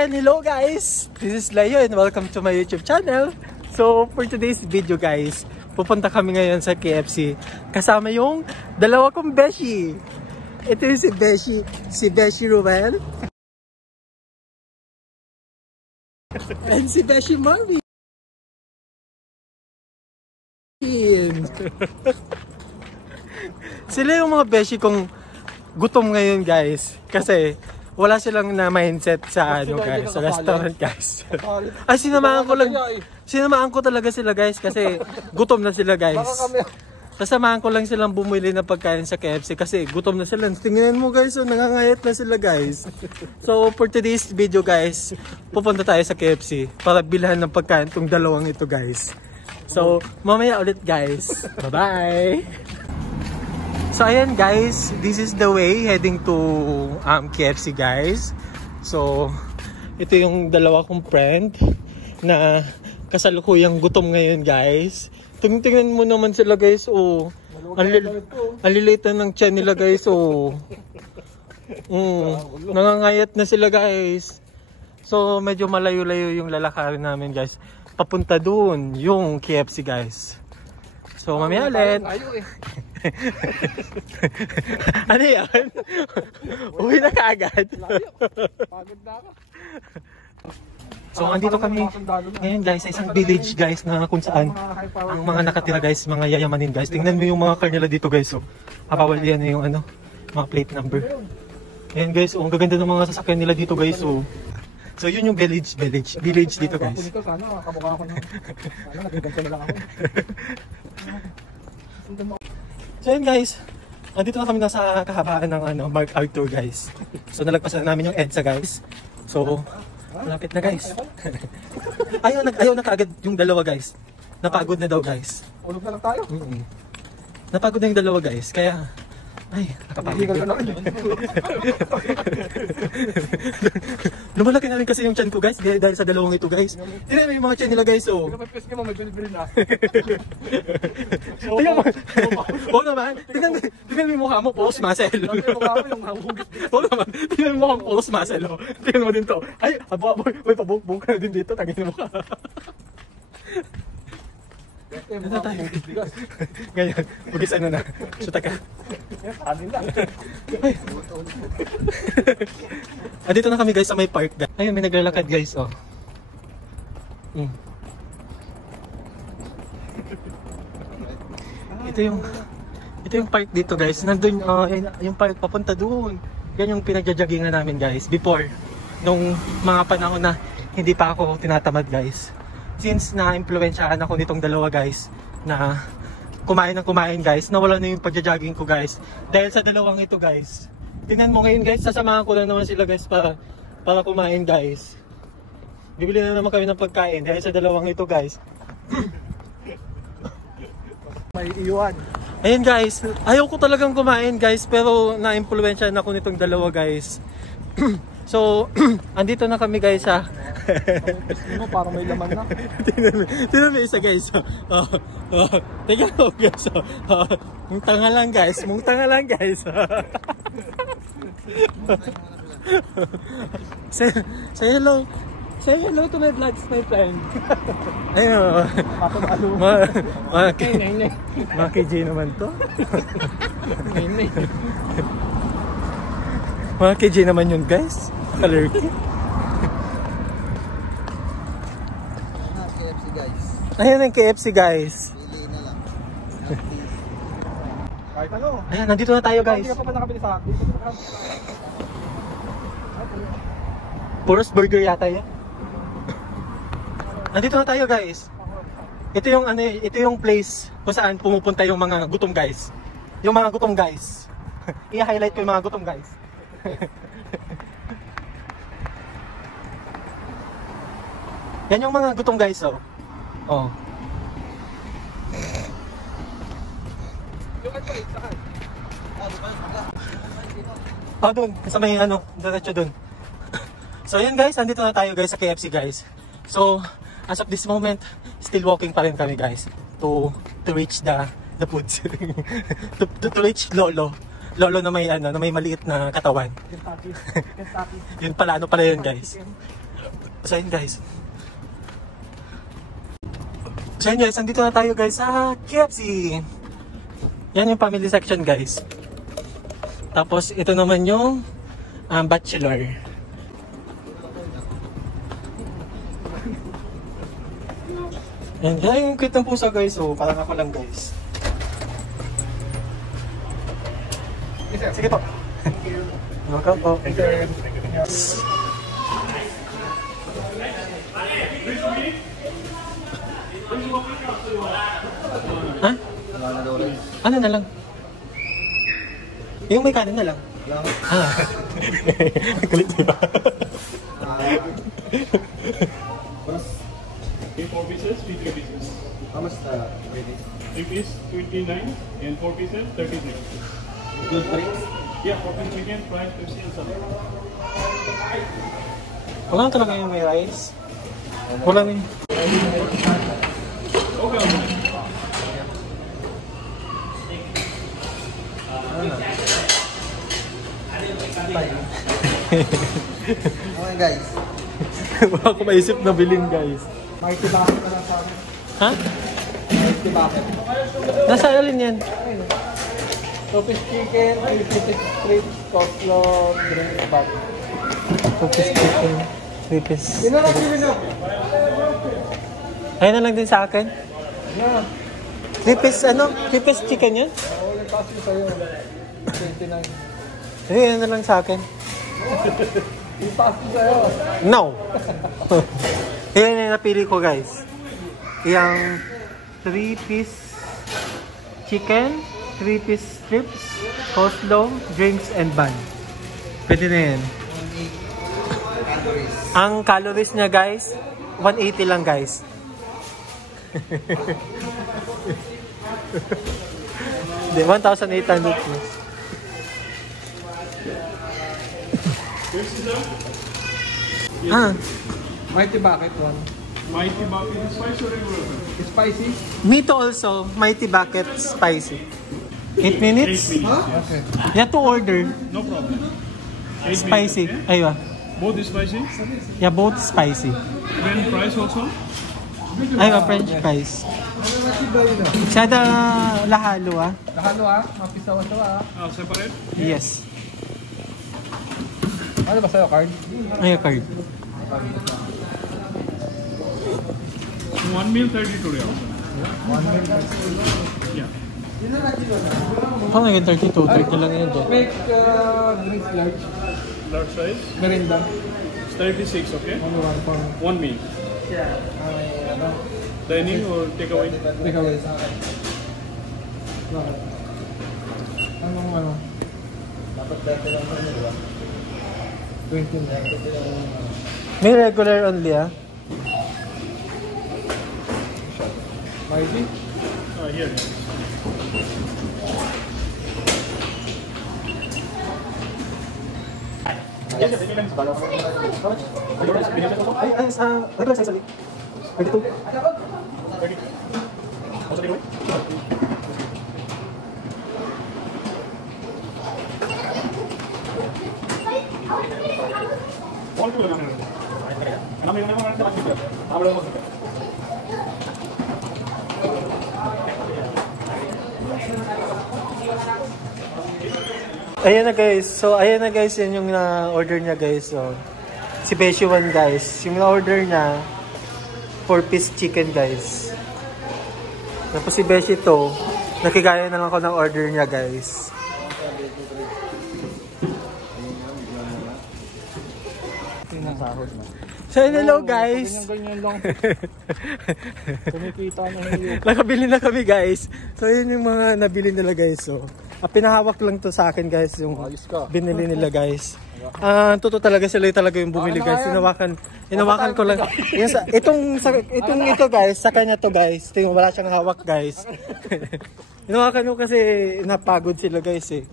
Ayan, hello guys! This is Leo and welcome to my YouTube channel. So, for today's video guys, pupunta kami ngayon sa KFC kasama yung dalawa kong beshi. Ito yung si Beshi Ruel and si Beshi Marvin. Sila yung mga beshi kong gutom ngayon guys kasi wala silang na mindset sa ano guys, sa restaurant guys. Ay sinamahan ko talaga sila guys kasi gutom na sila guys. Sasamahan ko lang silang bumili ng pagkain sa KFC kasi gutom na sila. Tingnan mo guys, so nangangayat na sila guys. So for today's video guys, pupunta tayo sa KFC para bilhan ng pagkain tong dalawang ito guys. So mamaya ulit guys. Bye-bye! So ayan guys, this is the way heading to KFC guys. So ito yung dalawa kong friend na kasalukuyang gutom ngayon guys. Tingnan mo naman sila guys, oh. Ang lilit na ng tiyan nila guys, oh. Nangangayat na sila guys. So medyo malayo-layo yung lalakarin namin guys. Papunta dun yung KFC guys. So mamaya ulit. Ano yan? Uwi na kaagad. Pagod na ako. So andito kami ngayon guys sa isang village guys na kung saan ang mga nakatira guys, mga yayamanin guys. Tingnan mo yung mga car nila dito guys. So papawalian na yung ano, mga plate number. Ayan guys, ang gaganda ng mga sasakyan nila dito guys. So yun yung village dito guys. Sana makabukha ako ng nagiganta na lang ako. So yun guys, andito na kami nasa kahabaan ng ano, Mark Arthur guys. So nalagpasan namin yung EDSA guys. So malapit na guys. ayaw na kaagad yung dalawa guys. Napagod na daw guys. Ulog na lang tayo. Napagod na yung dalawa guys, kaya ay, nakapagod. Lumalaki na rin kasi yung chan ko guys dahil sa dalawang ito guys. Tingnan mo yung mga chan nila guys, oh. Pinapapis ka mo, may bilbil na. Tingnan mo. Oo naman. Tingnan mo yung mukha mo, pulse muscle. Oo naman. Tingnan mo yung mukha mo, pulse muscle. Tingnan mo din to. Ay, may pabuk-buk ka na din dito. Tangin mo ka. Ano tayo? Ngayon, bugis ano na. Suta ka. Andito na kami guys sa may park. Ayun, may naglalakad guys, oh. Ito yung park dito guys. Nandun yung park papunta doon. Yan yung pinagja-joggingan namin guys before nung mga panahon na hindi pa ako tinatamad guys. Since na-impluwensyahan ako nitong dalawa guys na kumain guys, nawala na yung pagja-jogging ko guys dahil sa dalawang ito guys. Tingnan mo ngayon guys, sasamahan ko lang naman sila guys para kumain guys. Bibili na naman kami ng pagkain dahil sa dalawang ito guys. May iwan. Ayun guys, ayaw ko talagang kumain guys pero na-impluwensyahan ako nitong dalawa guys. So, andito na kami guys ha. Mo para may laman na. Tingnan mo isa guys. Tingnan mo guys. Mung tanga lang guys. Say hello. Say hello to my vlogs, my friend. Ayun. Mga KJ naman to. Mga KJ naman yun guys. Kalerky. KFC guys. Ayan ang KFC guys. Pili na lang. Kahit ano. Ayan, nandito na tayo guys. Hindi ka pa nakabili sa akin. Puros burger yata yan. Nandito na tayo guys. Ito yung place kung saan pumupunta yung mga gutom guys. Yung mga gutom guys. I-highlight ko yung mga gutom guys. Yan yung mga gutom guys, oh. Oh. Oh, dun. Sa may diretso dun. So, yun guys. Andito na tayo guys sa KFC guys. So, as of this moment, still walking pa rin kami guys to reach the foods. to reach Lolo. Lolo na may maliit na katawan. Yun pala, ano pala yun guys. So yun guys. So yun guys, nandito na tayo guys sa KFC. Yan yung family section guys. Tapos ito naman yung bachelor. Yan yung cute ng pusa guys. So parang ako lang guys. Sige po. Welcome po. Ha? Ano na lang? Yung may kanin na lang. Ah. Galit diba? 4 pieces, 3 pieces. How much ready? 3 piece, 29, and 4 pieces, 33. Good drinks? Yeah, 4 piece chicken, fried, Pepsi, and salad. Wala na talaga yung may rice. Wala na yun. Okay. Okay guys. Wala ko maisip na bilhin guys. Mighty bucket na lang sa akin. Ha? Mighty bucket. Nasa alin yan? Two-piece chicken, 3-piece strips, coleslaw, drink, bucket. 2-piece chicken, 3-piece. Yun na lang, yun na. Ayun na lang din sa akin. Na. 3-piece ano? 3-piece chicken yun? Oo, yung pass ko sa'yo. 29. Hindi, yun na lang sa akin. Yung pass ko sa'yo. No! Yan yung napili ko guys. Yung 3-piece chicken, 3-piece strips, coleslaw, drinks, and bun. Pwede na yan. Ang calories niya guys, 180 lang guys. Hindi, 1,800 plus. Ah, Mighty bucket one. Mighty bucket is spicy or regular? Spicy? Mito also, Mighty Bucket Spicy. 8 minutes? Huh? Okay. You have to order. No problem. Spicy. Aywa. Both is spicy. Yeah, both spicy. Then price also. Aywa, French fries. Ano na si Bayo na? Sada lahalo ah. Nakalo mapisawa-sawa Separate. Yes. Ano ba sa'yo, card? Aywa, card. 1 meal 30 today also. 1 meal. Yeah. Paano naging 32? 30 lang yun dyan. Make drinks large. Large size. Merinda. It's 36, okay? Ano one for? 1 meal. Ano? Dining or takeaway? Take away sa akin. Bakit? Anong ano? Dapat dati lang mo, di ba? 20 na. May regular only ah. Mighty? Here. Ay, sa regular size ulit. 32. Ayan na guys. So ayan na guys, yan yung na-order niya guys. So si Beshi 1 guys. Yung na-order niya 4-piece chicken guys. Tapos si Beshi to, nakigaya na lang ako ng order niya guys. Sahod na. So hello guys. Ganyan lang. Kumikita na yun. Nakabili na kami guys. So yun yung mga nabili nila guys. So pinahawak lang to sa akin guys yung binili nila guys. Totoo talaga sila talaga yung bumili guys. Hinawakan ko lang. Itong ito guys, sa kanya to guys. Tingnan, wala siyang hawak guys. Hinawakan ko kasi napagod sila guys eh.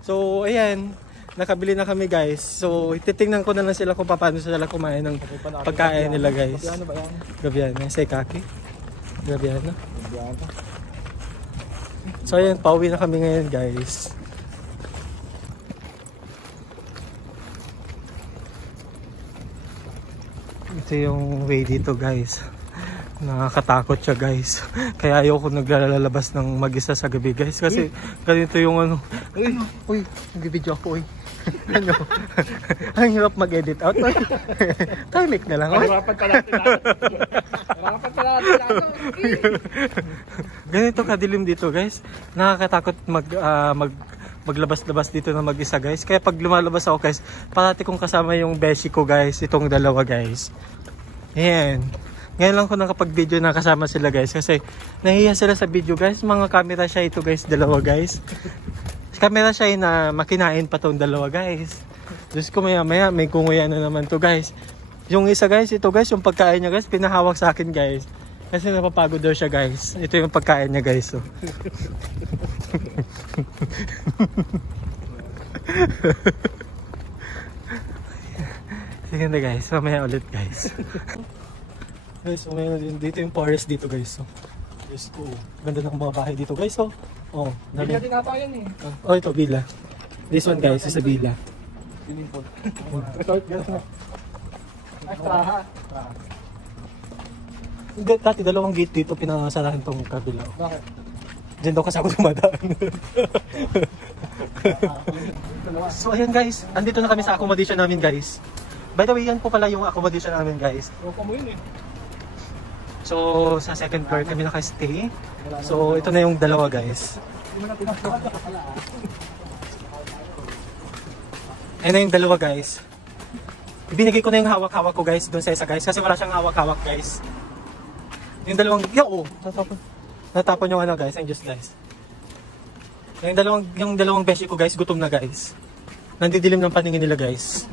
So ayan, nakabili na kami guys. So titingnan ko na lang sila kung paano sila kumain ng pagkain nila guys. Ano ba yan? Gabiana, Seikaki. Gabiana. So ayan, pauwi na kami ngayon guys. Ito yung way dito guys. Nakakatakot siya guys. Kaya ayoko naglalabas ng mag-isa sa gabi guys. Kasi ganito yung ano. Uy, nag-video ako uy. Ano? Ang hirap mag-edit out. Timing na lang. Harapan pa natin. Ganito kadilim dito guys. Nakakatakot maglabas-labas dito na mag-isa guys. Kaya pag lumalabas ako guys, parati kong kasama yung beshi ko guys. Itong dalawa guys. Ayan. Ngayon lang ko nakapag-video na kasama sila guys. Kasi nahiya sila sa video guys. Mga camera shy ito guys. Dalawa guys. Camera shy na makinain pa tong dalawa guys. Diyos ko maya maya may kunguya na naman to guys. Yung isa guys. Ito guys. Yung pagkain niya guys. Pinahawak sa akin guys. Kasi napapagod daw siya guys. Ito yung pagkain niya guys. So. Sige na guys. Mamaya ulit guys. Guys, so dito yung forest dito guys. So, Diyos ko, ganda ng mga bahay dito guys. So, oh, Hindi natin nata yan eh. oh, ito, villa. This one guys, is a villa. Hindi, dati dalawang gate dito pinasarahan tong kabila. Bakit? Diyan daw kasi ako dumadaan. So ayan guys, andito na kami sa accommodation namin guys. By the way, yan po pala yung accommodation namin guys. Tropa mo yun eh. So, sa second floor kami nakastay. So, ito na yung dalawa guys. Ayan na yung dalawa guys. Ibinigay ko na yung hawak-hawak ko guys doon sa isa guys. Kasi wala siyang hawak-hawak guys. Yung dalawang, natapon yung ano guys, ang juice guys. Yung dalawang beshi ko guys, gutom na guys. Nandidilim ng paningin nila guys.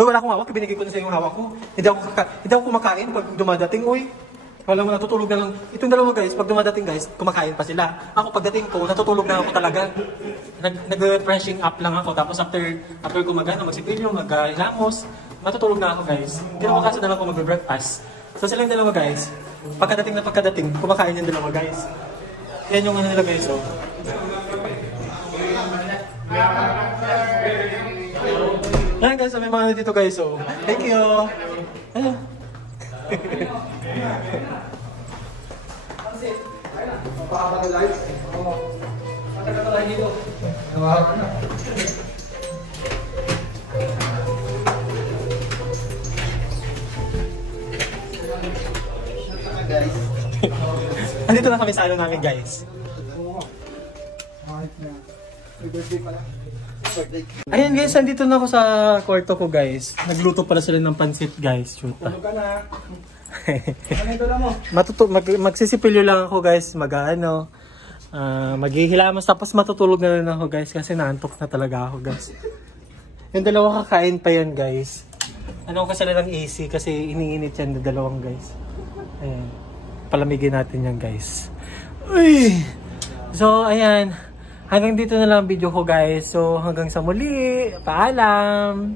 Uy, wala akong hawak, binigay ko na sa yung hawak ko. Hindi ako kumakain pag dumadating, uy. Wala mo, natutulog na lang. Itong dalawa guys, pag dumadating guys, kumakain pa sila. Ako pagdating ko, natutulog na ako talaga. Nag-refreshing up lang ako. Tapos after ko magsipilyo, maghilamos, matutulog na ako guys. Kinabukasan na lang ako mag-breakfast. So sila yung dalawa guys, pagkadating, kumakain yung dalawa guys. Yan yung ano nila guys, oh. Ayan guys, may mga dito guys, so thank you! Ayan. Andito na kami sa ano namin guys. Ayan guys, andito na ako sa kwarto ko guys. Nagluto pala sila ng pansit guys. Chuta. Tulog ka na. Ano ito lang mo? Magsisipilyo lang ako guys. Maghihilamos tapos matutulog na rin ako guys. Kasi naantok na talaga ako guys. Yung dalawa kakain pa yan guys. Ano kasi lang AC kasi iniinit yan na dalawang guys. Ayan. Palamigin natin yan guys. Uy! So ayan. Hanggang dito na lang ang video ko guys. So hanggang sa muli. Paalam!